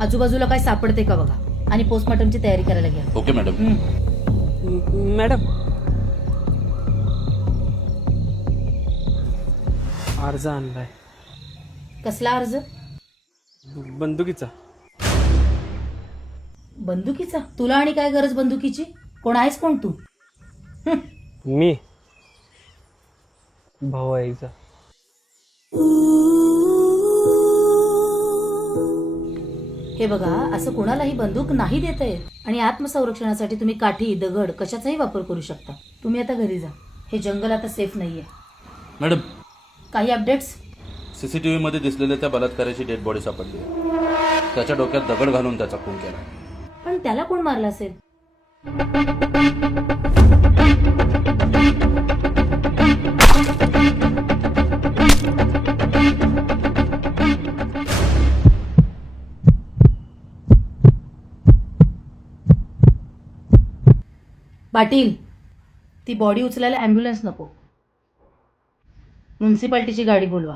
आजूबाजूला काय सापडते का बघा आणि पोस्टमॉर्टमची तयारी करायला घ्या. Okay madam. मॅडम, अर्ज आणलाय. कसला अर्ज? बंदुकीचा. बंदुकीचा? तुला आणि काय गरज बंदुकीची? कोण आहेस कोण तू? मी भाऊ आईचा. हे बघा, असं कोणालाही बंदूक नाही देता येत आणि आत्मसंरक्षणासाठी तुम्ही काठी, दगड कशाचाही वापर करू शकता. तुम्ही आता घरी जा. हे जंगल आता सेफ नाहीये. मॅडम, काही अपडेट्स? सीसीटीव्ही मध्ये दिसलेल्या त्या बलात्काराची डेड बॉडी सापडली. त्याच्या डोक्यात दगड घालून त्याचा खून केला. पण त्याला कोण मारला असेल? पाटील, ती बॉडी उचलायला ॲम्ब्युलन्स नको. म्युन्सिपाल्टीची गाडी बोलवा.